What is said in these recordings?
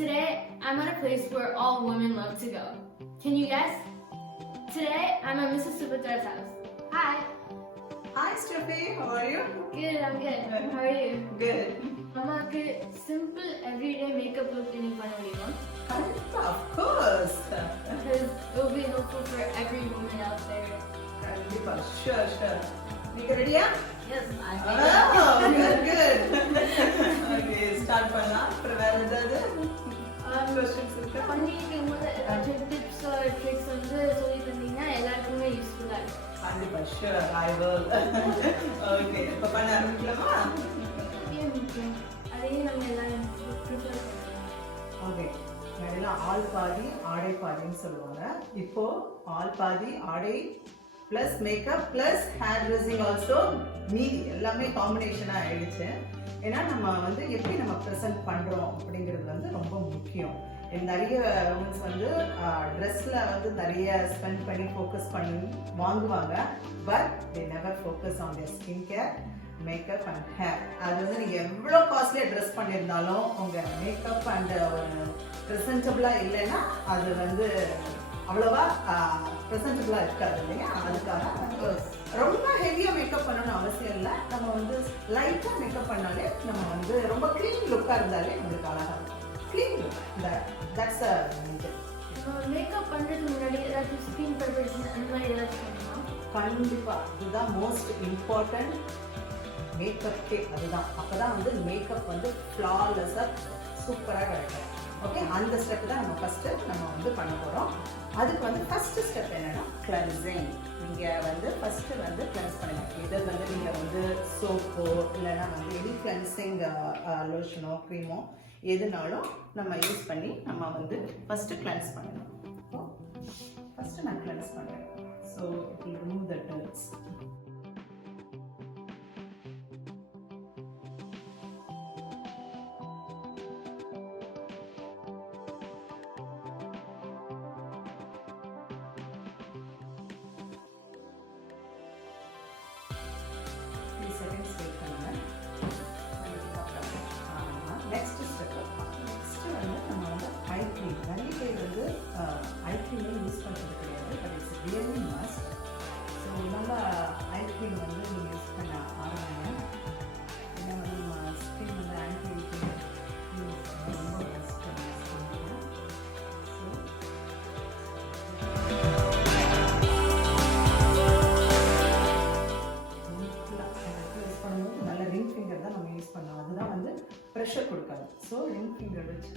Today, I'm at a place where all women love to go. Can you guess? Today, I'm at Mrs. Supatra's house. Hi. Hi, Steffi. How are you? Good, I'm good. How are you? Good. அம்மாக்கு simple everyday makeup look இன்னைக்கு பண்ண முடியுமா? Of course. Because it will be helpful for every woman out there. கண்டிப்பா. Sure. நீங்க ரெடியா? Yes, I'm good. Okay, start பண்ணலாம். அப்புறம் வேற ஏதாவது questions இருக்கா? பண்ணிட்டு இருக்கும்போது ஏதாச்சும் டிப்ஸ் ஆர் ட்ரிக்ஸ் வந்து சொல்லி தந்தீங்கன்னா எல்லாருக்குமே யூஸ்ஃபுல்லா இருக்கும். கண்டிப்பா. Sure, I will. Okay, இப்ப பண்ண ஆரம்பிக்கலாமா? அதையும் நம்ம எல்லாரும் ப்ரிப்பேர் பண்ணலாம். ஓகே, இதெல்லாம் ஆள் பாதி ஆடை பாதின்னு சொல்லுவாங்க. இப்போ ஆள் பாதி ஆடை plus makeup plus hair dressing also மீதி எல்லாமே காம்பினேஷனாக ஆயிடுச்சு. ஏன்னா நம்ம வந்து எப்படி நம்ம ப்ரெசென்ட் பண்ணுறோம் அப்படிங்கிறது வந்து ரொம்ப முக்கியம். நிறைய உமன்ஸ் வந்து ட்ரெஸ்ஸில் வந்து நிறைய ஸ்பெண்ட் பண்ணி ஃபோக்கஸ் பண்ணி வாங்குவாங்க. But they never focus on their skin care, makeup and hair. அது வந்து நீங்கள் எவ்வளோ காஸ்ட்லியாக ட்ரெஸ் பண்ணியிருந்தாலும் உங்கள் மேக்கப் அண்ட் ஒரு ப்ரெசன்டபுளாக இல்லைன்னா அது வந்து அவ்வளோவா ப்ரெசன்டபுளாக இருக்காது இல்லையா? அதுக்காக ரொம்ப ஹெவியாக மேக்கப் பண்ணணும்னு அவசியம் இல்லை. நம்ம வந்து லைட்டாக மேக்கப் பண்ணாலே நம்ம வந்து ரொம்ப க்ளீன் லுக்காக இருந்தாலே நம்மளுக்கு அழகாக இருக்கும். Clean look, that's a makeup பண்ணுறதுக்கு முன்னாடி ஏதாச்சும் ஸ்கின் ப்ரிப்பரேஷன் அந்த மாதிரி ஏதாச்சும் பண்ணணுமா? கண்டிப்பாக இதுதான் மோஸ்ட் இம்பார்ட்டன்ட். மேக்கப்கே அதுதான். அப்போ தான் வந்து மேக்கப் வந்து ஃப்ளாலெஸ்ஸாக சூப்பராக கிடைக்கும். ஓகே, அந்த ஸ்டெப் தான் நம்ம ஃபஸ்ட்டு நம்ம வந்து பண்ண போகிறோம். அதுக்கு வந்து ஃபஸ்ட்டு ஸ்டெப் என்னென்னா கிளென்சிங். நீங்கள் வந்து ஃபஸ்ட்டு வந்து கிளென்ஸ் பண்ணுங்கள். இதை வந்து நீங்கள் வந்து சோப்போ இல்லைன்னா வந்து எனி கிளென்சிங் லோஷனோ க்ரீமோ எதுனாலும் நம்ம யூஸ் பண்ணி நம்ம வந்து ஃபஸ்ட்டு கிளென்ஸ் பண்ணணும். ஸோ ஃபஸ்ட்டு நான் கிளென்ஸ் பண்ணுறேன். So it will remove the dirts. Seconds wait பண்ணுங்கள். நெக்ஸ்ட் ஸ்டெப்பு நெக்ஸ்ட்டு வந்து நம்ம வந்து ஐ க்ரீம். நிறைய பேர் வந்து ஐ க்ரீமே யூஸ் பண்ணுறது கிடையாது. But it's really must. So நல்லா ஐ க்ரீம் வந்து நீங்கள் யூஸ் பண்ண ஆரம்பிங்க. ஏன்னா வந்து நம்ம ஸ்கின் வந்து ஆன்டி ஏஜிங் ரொம்ப பெஸ்ட்டு. அதுதான் வந்து ப்ரெஷர் கொடுக்காது. ஸோ ரிங் ஃபிங்கர் வச்சு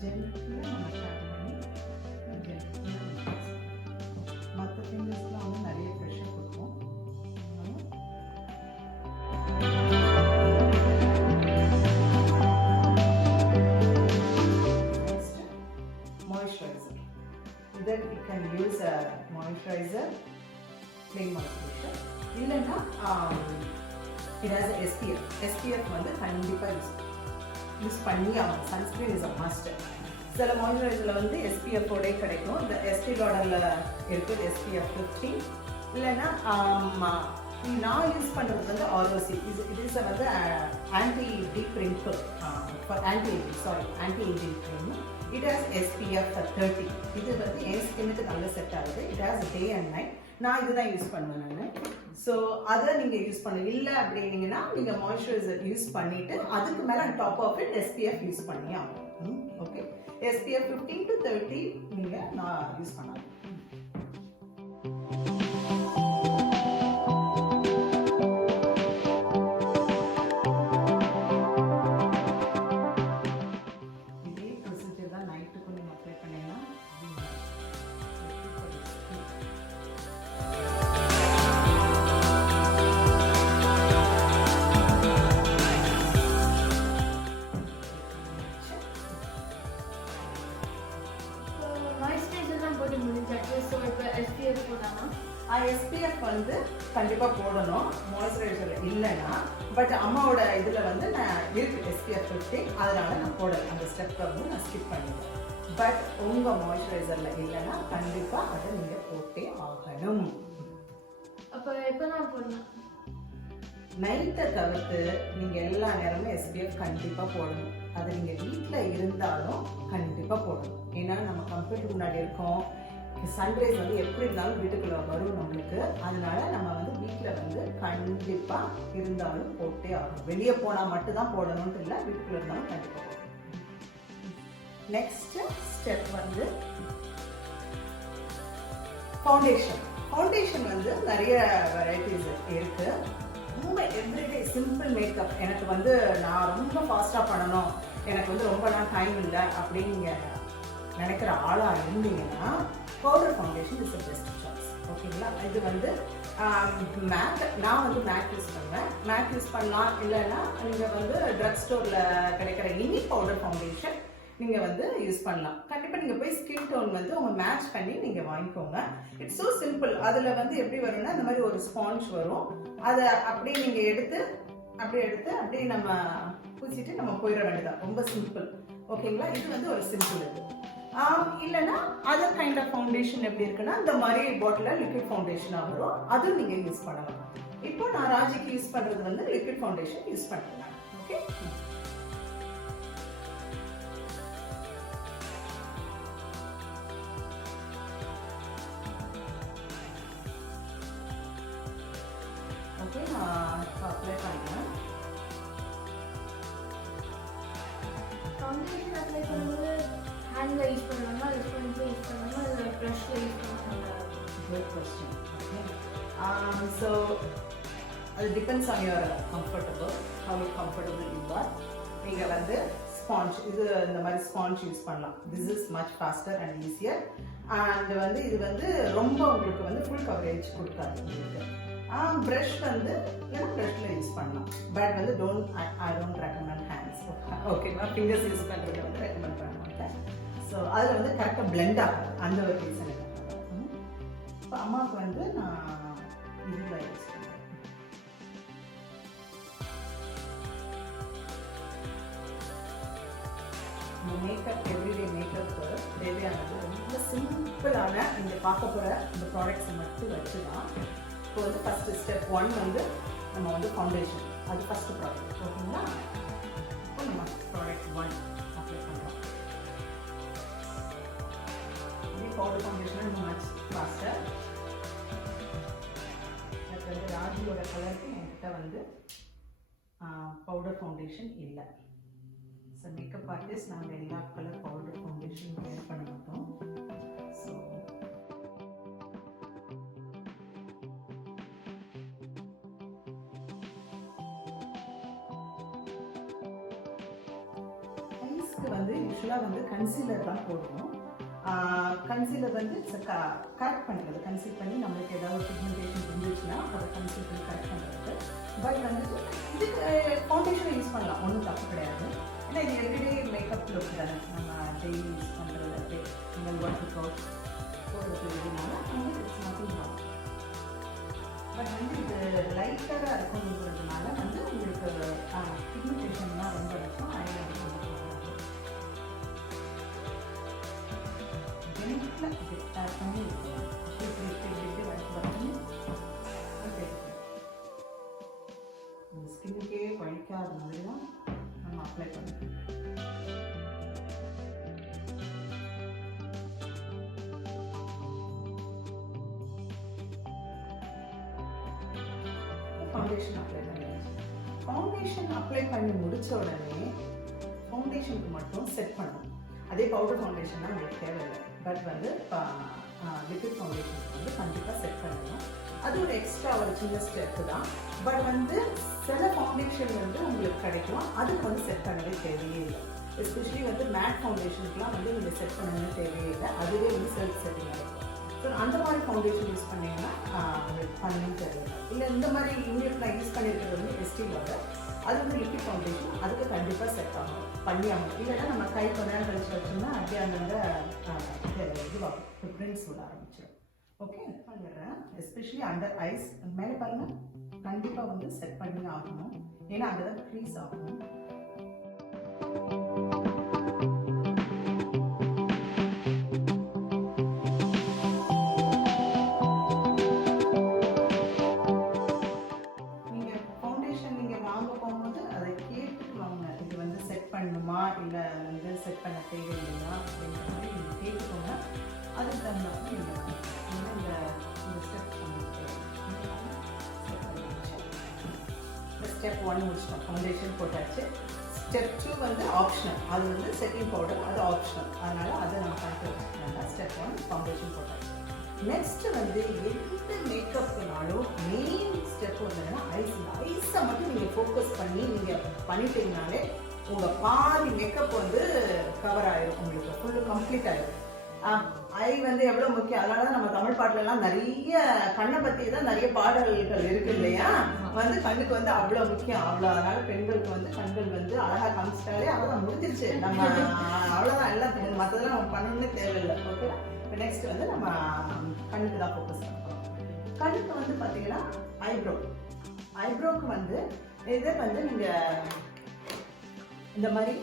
ஜென்டில் நம்ம ஸ்டார்ட் பண்ணி மற்ற ஃபிங்கர்ஸ்லாம் வந்து நிறைய ப்ரெஷர் கொடுப்போம். Next moisturiser. இதர் you can use a moisturiser, plain moisturiser. இல்லைன்னா it has a SPF. SPF வந்து கண்டிப்பாக யூஸ் பண்ணி ஆகும். Sunscreen is a must. சில மாய்ஸ்சரைசரில் வந்து SPF ஓடே கிடைக்கும். இந்த எஸ்டி லாடரில் இருக்குது SPF 50. இல்லைன்னா நான் யூஸ் பண்ணுறது வந்து ROC. இது இஸ் வந்து anti deep wrinkle anti ageing cream. It has SPF 30. இது வந்து என் ஸ்கின்னுக்கு நல்ல செட் ஆகுது. It has day and night. நான் இதுதான் யூஸ் பண்ணுவேன் நான். ஸோ அதை நீங்கள் யூஸ் பண்ண இல்லை அப்படின்னீங்கன்னா நீங்கள் மாய்ஸ்சரைசர் யூஸ் பண்ணிவிட்டு அதுக்கு மேலே top of it SPF use பண்ணி ஆகும். ஓகே, SPF 15 to 30 நீங்கள் நான் யூஸ் பண்ணலாம். இதே ப்ரொசீஜர் தான் நைட்டுக்கும் நீங்கள் அப்ளை பண்ணீங்கன்னா SPF வந்து கண்டிப்பாக போடணும் மாய்ஸ்சரைசரில் இல்லைன்னா. பட் அம்மாவோட இதில் வந்து நான் இருக்கு SPF 50, அதனால நான் போடலை. அந்த ஸ்டெப்பை வந்து நான் ஸ்கிப் பண்ணிடுவேன். பட் உங்கள் மாய்ஸ்சரைசரில் இல்லைன்னா கண்டிப்பாக அதை நீங்கள் போட்டே ஆகணும். அப்போ எப்போ நான் போடணும்? நைட்டை தவிர்த்து நீங்கள் எல்லா நேரமும் SPF கண்டிப்பாக போடணும். அது நீங்கள் வீட்டில் இருந்தாலும் கண்டிப்பாக போடணும். ஏன்னா நம்ம கம்ப்யூட்டர் முன்னாடி இருக்கோம், சன்ரைஸ் வந்து எப்படி இருந்தாலும் வீட்டுக்குள்ளே வரும் நம்மளுக்கு. அதனால நம்ம வந்து வீட்டில் வந்து கண்டிப்பாக இருந்தாலும் போட்டே ஆகணும். வெளியே போனால் மட்டும்தான் போடணும்னு இல்லை, வீட்டுக்குள்ளே இருந்தாலும் கண்டிப்பாக போடணும். நெக்ஸ்ட் ஸ்டெப் வந்து ஃபவுண்டேஷன். ஃபவுண்டேஷன் வந்து நிறைய வெரைட்டிஸ் இருக்கு. ரொம்ப எவ்ரிடே சிம்பிள் மேக்கப். எனக்கு வந்து நான் ரொம்ப ஃபாஸ்ட்டாக பண்ணணும், எனக்கு வந்து ரொம்ப நாள் டைம் இல்லை அப்படின்னு நீங்கள் நினைக்கிற ஆளாக இருந்தீங்கன்னா powder foundation is best choice. ஓகேங்களா? இது வந்து மேக், நான் வந்து மேக் யூஸ் பண்ணுவேன். மேக் யூஸ் பண்ணலாம். இல்லைன்னா நீங்கள் வந்து ட்ரக் ஸ்டோரில் கிடைக்கிற எனி பவுடர் ஃபவுண்டேஷன் நீங்கள் வந்து யூஸ் பண்ணலாம். கண்டிப்பாக நீங்கள் போய் ஸ்கின் டோன் வந்து உங்கள் மேட்ச் பண்ணி நீங்கள் வாங்கிக்கோங்க. It's so simple. அதில் வந்து எப்படி வரும்னா இந்த மாதிரி ஒரு ஸ்பாஞ்ச் வரும். அதை அப்படியே நீங்கள் எடுத்து அப்படியே நம்ம பூசிட்டு நம்ம போயிட வேண்டியதான். ரொம்ப சிம்பிள். ஓகேங்களா? இது வந்து ஒரு சிம்பிள். இது இல்லைன்னா அதர் கைண்ட் ஆஃப் ஃபவுண்டேஷன் எப்படி இருக்குன்னா இந்த மாதிரி பாட்டிலில் லிக்விட் ஃபவுண்டேஷனாக வரும், அதுவும் நீங்கள் யூஸ் பண்ணலாம். இப்போ நான் ராஜிக்கு யூஸ் பண்ணுறது வந்து லிக்விட் ஃபவுண்டேஷன் யூஸ் பண்ணுறேன். ஓகே, ஓகே நான் அப்ளை பண்ணுறேன். ஃபவுண்டேஷன் அப்ளை பண்ணும்போது ஹேண்டில் யூஸ் பண்ணலாமா, ஸ்பாஞ்சில் யூஸ் பண்ணலாமா, இல்லை ப்ரஷ்ஷில் யூஸ் பண்ணலாமா? Good question. ஓகே, ஸோ அது depends on your how comfortable you are. நீங்கள் வந்து ஸ்பாஞ்ச், இது இந்த மாதிரி ஸ்பாஞ்ச் யூஸ் பண்ணலாம். This is much pastor and easier. And வந்து இது வந்து ரொம்ப உங்களுக்கு வந்து ஃபுல் கவரேஜ் கொடுக்காது உங்களுக்கு. ப்ரஷ் வந்து இல்லைன்னா ப்ரஷ்ல யூஸ் பண்ணலாம். பட் வந்து ஐ டோன்ட் ரெக்கமெண்ட் ஹேண்ட்ஸ். ஓகேவா? ஃபிங்கர்ஸ் யூஸ் பண்ணுறது வந்து ரெக்கமெண்ட் பண்ண மாட்டேன். ஸோ அதில் வந்து கரெக்டாக பிளெண்ட் ஆகும். அந்த ஒரு ரீசன் இல்லை. இப்போ அம்மாவுக்கு வந்து நான் இதில் யூஸ் பண்ணுவேன். இந்த மேக்கப் எவ்ரிடே மேக்கப்புக்கு தேவையானது ரொம்ப சிம்பிளான நீங்கள் பார்க்க போகிற இந்த ப்ராடக்ட்ஸை மட்டும் வச்சு தான். இப்போ வந்து ஃபஸ்ட்டு ஸ்டெப் 1 வந்து நம்ம வந்து ஃபவுண்டேஷன், அது ஃபஸ்ட்டு ப்ராடக்ட். ஓகேங்களா? இப்போ நம்ம ப்ராடக்ட் 1 அப்ளை பண்ணுறோம். இது பவுடர் ஃபவுண்டேஷன் இன்னும் மச் ஃபாஸ்டர். எனக்கு வந்து ராஜியோட கலருக்கு என்கிட்ட வந்து பவுடர் ஃபவுண்டேஷன் இல்லை. ஸோ மேக்கப் ஆர்டிஸ்ட் நாங்கள் எல்லா கலர் பவுடர் ஃபவுண்டேஷன் யூஸ் பண்ண மாட்டோம். ஸோ ஐஸ்க்கு வந்து யூஸ்வலாக வந்து கன்சீலர் தான் போடுவோம். கன்சீலர் வந்து கரெக்ட் பண்ணுறது, கன்சீல் பண்ணி நம்மளுக்கு ஏதாவது பிக்மெண்டேஷன் இருந்துச்சுன்னா அதை கன்சீல் பண்ணி கரெக்ட் பண்ணுறது. பட் வந்துட்டு இதுக்கு ஃபவுண்டேஷன் யூஸ் பண்ணலாம், ஒன்றும் தப்பு கிடையாது. ஏன்னா இது எவ்ரிடே மேக்கப் லுக் தானே, நம்ம டெய்லி யூஸ் பண்ணுறது. அப்படியே நீங்கள் ஒர்க்கு போடுறது இதனால வந்து இட்ஸ் நத்திங் ராங். பட் வந்து இது லைட்டராக இருக்குங்கிறதுனால வந்து உங்களுக்கு பிக்மெண்டேஷன்லாம் ரொம்ப இருக்கும். பண்ணி ஸ்கின்னுக்கே வலிக்காத மாதிரி தான் நம்ம அப்ளை பண்ணுறோம். ஃபவுண்டேஷன் அப்ளை பண்ணியாச்சு. ஃபவுண்டேஷன் அப்ளை பண்ணி முடித்த உடனே ஃபவுண்டேஷனுக்கு மட்டும் செட் பண்ணணும். அதே பவுடர் ஃபவுண்டேஷன்னா உங்களுக்கு தேவையில்லை. பட் வந்து லிக்விட் ஃபவுண்டேஷனுக்கு வந்து கண்டிப்பாக செட் பண்ணணும். அது ஒரு எக்ஸ்ட்ரா ஒரு சின்ன ஸ்டெப்பு தான். பட் வந்து சில ஃபவுண்டேஷன் வந்து உங்களுக்கு கிடைக்கும், அதுக்கு வந்து செட் பண்ணவே தேவையே இல்லை. எஸ்பெஷலி வந்து மேட் ஃபவுண்டேஷனுக்குலாம் வந்து நீங்கள் செட் பண்ணவே தேவையே இல்லை, அதுவே வந்து செல்ஃப் செட்டிங் ஆகிடும். ஸோ அந்த மாதிரி ஃபவுண்டேஷன் யூஸ் பண்ணிங்கன்னா உங்களுக்கு பண்ணணும் தேவையில்லை. இல்லை இந்த மாதிரி இங்கே நான் யூஸ் பண்ணியிருக்கிறது வந்து எஸ்டிலோட, அது வந்து லிக்விட் ஃபவுண்டேஷன், அதுக்கு கண்டிப்பாக செட் ஆகும் பண்ணி ஆகும். இல்லைன்னா நம்ம கை கொஞ்ச நேரம் கழிச்சு வச்சோம்னா அப்படியே அங்கே இதுவாகும், பிரிண்ட்ஸ் விட ஆரம்பிச்சிடும். ஓகே, பண்ணிடுறேன். எஸ்பெஷலி அண்டர் ஐஸ் மேலே பாருங்கள், கண்டிப்பாக வந்து செட் பண்ணி ஆகணும். ஏன்னா அங்கே தான் க்ரீஸ் ஆகணும். பண்ண தேவையில்லையா அப்படின்ற மாதிரி நீங்கள் கேட்டுக்கோங்க. அதுக்கு தகுந்த மாதிரி நீங்கள் இந்த ஸ்டெப் ஸ்டெப் 1 முடிச்சிட்டோம், ஃபவுண்டேஷன் போட்டாச்சு. ஸ்டெப் 2 வந்து ஆப்ஷனல், அது வந்து செட்டிங் பவுடர், அது ஆப்ஷனல், அதனால் அதை நம்ம கணக்கு வச்சுக்கோங்க. ஸ்டெப் 1 ஃபவுண்டேஷன் போட்டாச்சு. நெக்ஸ்ட்டு வந்து எந்த மேக்கப்னாலும் மெயின் ஸ்டெப் என்னன்னா ஐஸ். இந்த ஐஸை மட்டும் நீங்கள் ஃபோக்கஸ் பண்ணி நீங்கள் பண்ணிட்டீங்கனாலே உங்கள் பாதி மேக்கப் வந்து கவர் ஆகிடும், உங்களுக்கு ஃபுல்லு கம்ப்ளீட் ஆகிடும். ஐ வந்து எவ்வளோ முக்கியம், அதனால தான் நம்ம தமிழ் பாட்டுலலாம் நிறைய கண்ணை பற்றி தான் நிறைய பாடல்கள் இருக்கு இல்லையா, வந்து கண்ணுக்கு வந்து அவ்வளோ முக்கியம். அதனால பெண்களுக்கு வந்து கண்கள் வந்து அழகாக காமிச்சிட்டாலே அவ்வளோதான், முடிஞ்சிருச்சு. நம்ம அவ்வளோதான், எல்லாம் மற்றதெல்லாம் நம்ம பண்ணணும்னே தேவையில்லை. ஓகேவா? இப்போ நெக்ஸ்ட் வந்து நம்ம கண்ணுக்கு தான் ஃபோக்கஸ் பண்ணுறோம். கண்ணுக்கு வந்து பார்த்தீங்கன்னா ஐப்ரோவுக்கு வந்து இதை வந்து நீங்கள் இந்த மாதிரி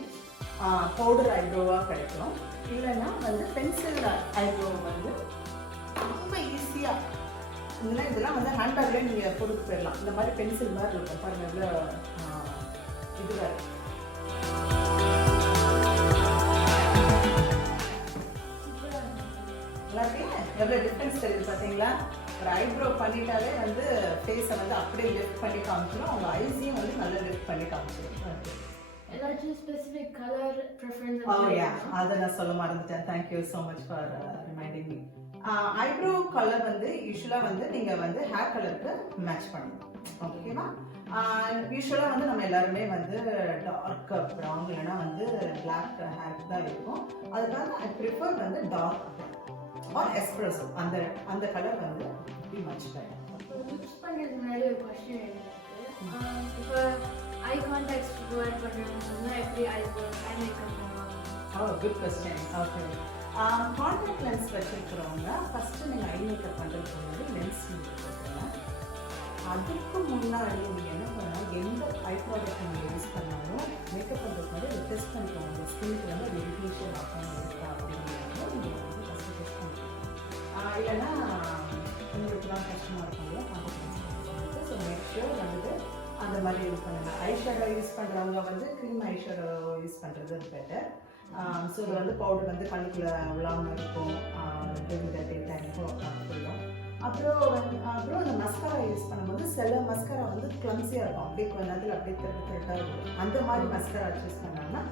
பவுடர் ஐப்ரோவாக கிடைக்கும். இல்லைன்னா வந்து பென்சில் ஐப்ரோ வந்து ரொம்ப ஈஸியாக இதெல்லாம் வந்து ஹேண்ட்பேக்லேயே நீங்கள் போட்டு போயிடலாம். இந்த மாதிரி பென்சில் மாதிரி இருக்கும் பாருங்கள், எவ்வளோ இதுவாக இருக்கு. எல்லாத்தையும் எவ்வளோ டிஃப்ரென்ஸ் தெரியுது பார்த்தீங்களா? ஒரு ஐப்ரோ பண்ணிட்டாலே வந்து ஃபேஸை வந்து அப்படியே லிஃப்ட் பண்ணி காமிச்சிடும், அவங்க ஐஸையும் வந்து நல்லா லிஃப்ட் பண்ணி காமிச்சிடும். ஏதாச்சும் ஸ்பெசிஃபிக் கலர் ப்ரிஃபரன்ஸ்? அதை நான் சொல்ல மறந்துட்டேன். Thank you so much for reminding me. Eyebrow colour வந்து யூஸ்வலாக வந்து நீங்கள் வந்து ஹேர் கலருக்கு மேட்ச் பண்ணணும். ஓகேவா? யூஸ்வலாக வந்து நம்ம எல்லாருமே வந்து டார்க் ப்ரௌன் இல்லைன்னா வந்து பிளாக் ஹேர் தான் இருக்கும். அதுக்காக ஐ ப்ரிஃபர் வந்து டார்க் ஆர் எஸ்ப்ரெஸோ, அந்த கலர் வந்து மேட்ச் பண்ணணும். மிக்ஸ் பண்ணுறதுக்கு முன்னாடி ஒரு கொஸ்டின் இருக்கு. இப்போ ஐ கான்டாக்ட்ஸ் வேர் பண்ணுறவங்க எப்படி ஐ மேக்கப் பண்ணுவாங்க? Good question. Okay, contact lens வச்சுருக்கிறவங்க ஃபஸ்ட்டு நீங்கள் ஐ மேக்கப் பண்ணுறதுக்கு முன்னாடி லென்ஸ் போட்டுக்கலாம். அதுக்கு முன்னாடி நீங்கள் என்ன பண்ணணும், எந்த ஐ ப்ராடக்ட் நீங்கள் யூஸ் பண்ணாலும் மேக்கப் பண்ணுறதுக்கு முன்னாடி அதை டெஸ்ட் பண்ணிக்கோங்க. உங்கள் ஸ்கின்னுக்கு வந்து இரிட்டேஷன் ஆகணும் இருக்கா அப்படிங்கிறத நீங்கள் வந்து ஃபஸ்ட்டு டெஸ்ட் பண்ணிக்கோங்க. இல்லைன்னா உங்களுக்கு தான் கஷ்டமாக இருக்கும் இல்லையா contact lens. So make sure வந்துட்டு அந்த மாதிரி யூஸ் பண்ணுங்கள். ஐஷேடோ யூஸ் பண்ணுறவங்க வந்து க்ரீம் ஐஷேடோ யூஸ் பண்ணுறது பெட்டர். ஸோ இது வந்து பவுடர் வந்து கண்ணுக்குள்ளே விழாமல் இருக்கும், ஃபுல்லும். அப்புறம் அந்த மஸ்காரா யூஸ் பண்ணும்போது சில மஸ்காரா வந்து கிளம்ஸியாக இருக்கும், அப்படியே கொஞ்ச நேரத்தில் அப்படியே திருட்டாக இருக்கும். அந்த மாதிரி மஸ்காரா சூஸ் பண்ணாங்கன்னா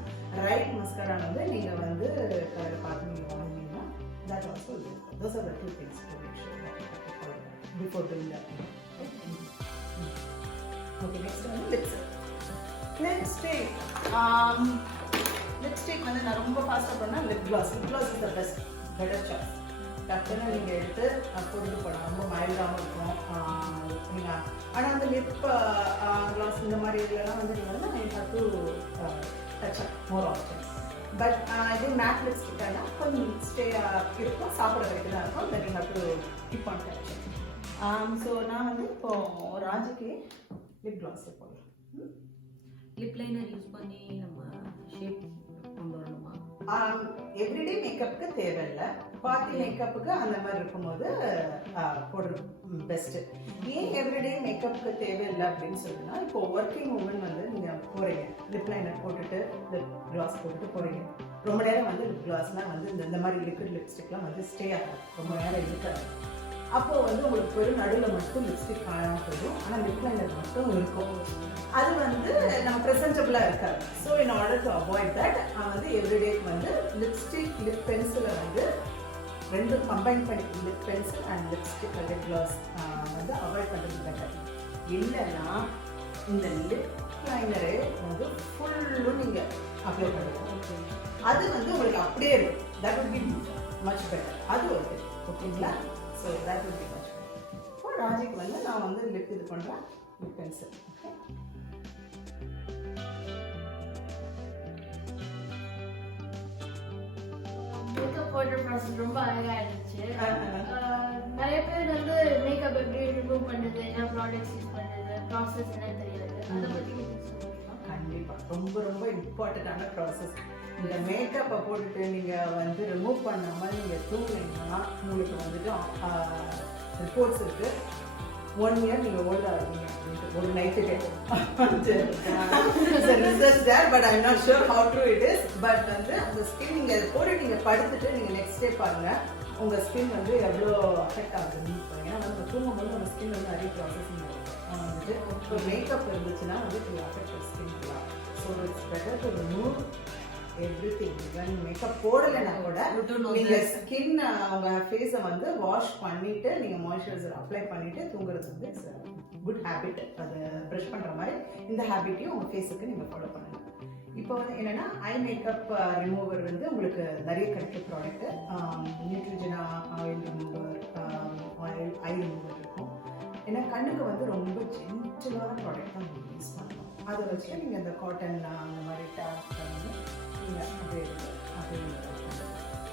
ரைட் மஸ்காரா வந்து நீங்கள் வந்து கலர் பார்த்து நீங்கள் வாங்கினீங்கன்னா that also those are the two things to make sure before doing that. Okay, next வந்து லிப்ஸ்டிக் வந்து நான் ரொம்ப ஃபாஸ்ட்டாக பண்ணால் lip gloss is the best better choice. டக்குன்னு நீங்கள் எடுத்து போட்டு போடலாம், ரொம்ப மைல்டாகவும் இருக்கும் நீங்கள். ஆனால் வந்து லிப் கிளாஸ் இந்த மாதிரி இதெல்லாம் வந்து நீங்கள் வந்து I have to touch up more options. But இது மேட் லிப்ஸ்டிக்காக கொஞ்சம் ஸ்டே இருக்கும், சாப்பிட்ற வரைக்கும் தான் இருக்கும். But you have to keep on touching. So நான் வந்து இப்போது ராஜுக்கு லிப் கிளாஸ் போடலாம். லிப் லைனர் யூஸ் பண்ணி நம்ம ஷேப் கொண்டு வரணுமா? எவ்ரிடே மேக்கப்புக்கு தேவையில்லை, பார்ட்டி மேக்கப்புக்கு அந்த மாதிரி இருக்கும்போது போடுறது பெஸ்ட்டு. ஏன் எவ்ரிடே மேக்கப்புக்கு தேவையில்லை அப்படின்னு சொல்லுன்னா, இப்போ ஒர்க்கிங் உமன் வந்து நீங்கள் போகிறீங்க, லிப் லைனர் போட்டுட்டு லிப் கிளாஸ் போட்டுட்டு போகிறீங்க, ரொம்ப நேரம் வந்து லிப் கிளாஸ்லாம் வந்து இந்த மாதிரி லிக்விட் லிப்ஸ்டிக்லாம் வந்து ஸ்டே ஆகாது, ரொம்ப நேரம் இருக்காது. அப்போது வந்து உங்களுக்கு வெறும் நடுவில் மட்டும் லிப்ஸ்டிக் காணாமல் போயிடும், ஆனால் லிப் லைனர் மட்டும் இருக்கும். அது வந்து நம்ம ப்ரெசன்டபுளாக இருக்காது. So in order to avoid that வந்து எவ்ரிடேக்கு வந்து லிப்ஸ்டிக் லிப் பென்சிலை வந்து ரெண்டும் கம்பைன் பண்ணி lip pencil and lipstick lip gloss வந்து அவாய்ட் பண்ணுறது பெட்டர். இல்லைன்னா இந்த லிப் லைனரே வந்து ஃபுல்லும் நீங்கள் அப்ளை பண்ணுவோம், அது வந்து உங்களுக்கு அப்படியே இருக்கும். That would be much better. அது ஓகே, ஓகேங்களா? So that would be much better. இப்போ ராஜிக்கு வந்து நான் வந்து லிப் இது பண்ணுறேன், லிப் பென்சில். ஓகே, மேக்கப் போடுற ப்ராசஸ் ரொம்ப அழகாக இருந்துச்சு. நிறைய பேர் வந்து மேக்கப் எப்படி ரிமூவ் பண்ணுறது, என்ன ப்ராடக்ட்ஸ் யூஸ் பண்ணுறது, ப்ராசஸ் என்ன தெரியாது. அதை பற்றி சொல்லுங்கள். கண்டிப்பாக ரொம்ப ரொம்ப இம்பார்ட்டண்ட்டான ப்ராசஸ். இந்த மேக்கப்பை போட்டுட்டு நீங்கள் வந்து ரிமூவ் பண்ணாமல் நீங்கள் தூங்கினீங்கன்னா உங்களுக்கு வந்துட்டு ரிப்போர்ட்ஸ் இருக்குது, 1 year நீங்கள் ஓல்ட் ஆகிங்க ஒரு நைட்டுக்கு research there but I not sure how true it is but வந்து அந்த ஸ்கின் நீங்கள் போட்டு நீங்கள் படுத்துட்டு நீங்கள் நெக்ஸ்ட் டே பாருங்கள் உங்கள் ஸ்கின் வந்து எவ்வளோ அஃபெக்ட் ஆகுதுன்னு ஏன்னா வந்து தூங்கும்போது உங்கள் ஸ்கின் வந்து நிறைய ப்ராசஸிங் ஆகும் வந்துட்டு இப்போ மேக்கப் இருந்துச்சுன்னா வந்து it affect skin so it's better to remove everything even makeup போடலைன்னா கூட நீங்கள் ஸ்கின் உங்க ஃபேஸை வந்து வாஷ் பண்ணிட்டு நீங்கள் மாய்ஸ்சரைசர் அப்ளை பண்ணிட்டு தூங்குறது வந்து இட்ஸ் குட் ஹேபிட் அது ப்ரஷ் பண்ணுற மாதிரி இந்த ஹேபிட்டையும் உங்கள் ஃபேஸுக்கு நீங்கள் ஃபாலோ பண்ணுங்க இப்போ வந்து என்னன்னா ஐ மேக்கப் ரிமூவர் வந்து உங்களுக்கு நிறைய கிடைக்க ப்ராடக்ட் நியூட்ரிஜனா ஆயில் ரிமூவர் ஆயில் ஐ ரிமூவர் இருக்கும் ஏன்னா கண்ணுக்கு வந்து ரொம்ப ஜென்டிலான ப்ராடக்ட் தான் நீங்கள் யூஸ் பண்ணணும் அதை வச்சு நீங்கள் இந்த காட்டன் அந்த மாதிரி டேப் பண்ணி நீங்கள் அது அது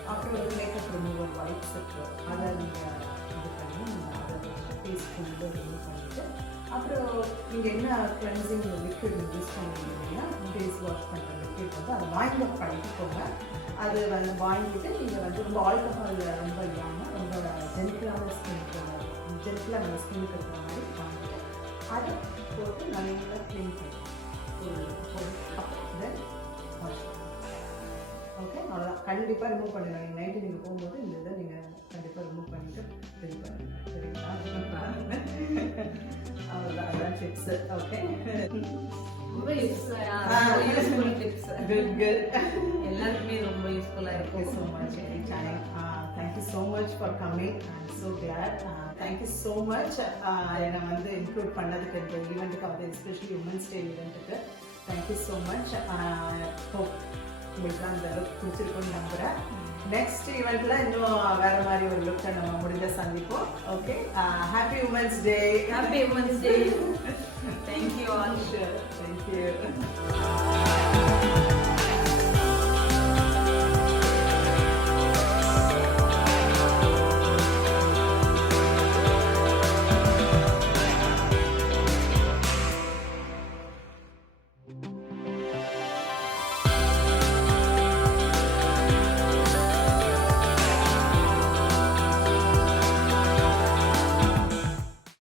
அப்புறம் வந்து மேக்கப் ரிமூவர் ஒயிட்ஸ் இருக்குது அதை நீங்கள் இது பண்ணி நீங்கள் அதை ஃபேஸ் ஃபுல்லாக ரிமூவ் பண்ணிவிட்டு அப்புறம் நீங்கள் என்ன கிளென்சிங் லிக்விட் யூஸ் பண்ணுறீங்கன்னா ஃபேஸ் வாஷ் பண்ணுற லிக்விட் வந்து அதை வாங்கி பண்ணிக்கோங்க அது வந்து வாங்கிட்டு நீங்கள் வந்து ரொம்ப ஆல்கஹால் ரொம்ப இல்லாமல் ரொம்ப ஜென்டிலான ஸ்கின்னுக்கு ஜென்டிலாக நம்ம ஸ்கின்னுக்கு இருக்கிற மாதிரி வாங்கிட்டு அதை போட்டு நல்லா க்ளீன் பண்ணி தென் வாஷ் ஓகே அவ்வளோதான் கண்டிப்பாக ரிமூவ் பண்ணிடுங்க நீங்கள் நைட்டு நீங்கள் போகும்போது இந்த இதை நீங்கள் கண்டிப்பாக ரிமூவ் பண்ணிட்டு ரெடி பண்ணுங்கள் சரிங்களா அவ்வளோதான் அதான் டிப்ஸு ஓகே ரொம்ப யூஸ்ஃபுல் டிப்ஸ் குட் குட் எல்லாருக்குமே ரொம்ப யூஸ்ஃபுல்லாக Thank you இருக்கும். so much, anytime. Thank you so much for coming. I'm so glad. Thank you so much. என்னை வந்து இன்க்ளூட் பண்ணதுக்கு இந்த ஈவெண்ட்டுக்கு வந்து எஸ்பெஷலி உமன்ஸ் டே ஈவெண்ட்டுக்கு தேங்க்யூ ஸோ மச் ஹோப் உங்களுக்கு அந்த லுக் பிடிச்சிருக்குன்னு நம்புகிறேன் நெக்ஸ்ட் ஈவெண்ட்டில் இன்னும் வேறு மாதிரி ஒரு லுக்கை நம்ம முடிஞ்ச சந்திப்போம் okay happy women's day Happy Women's Day.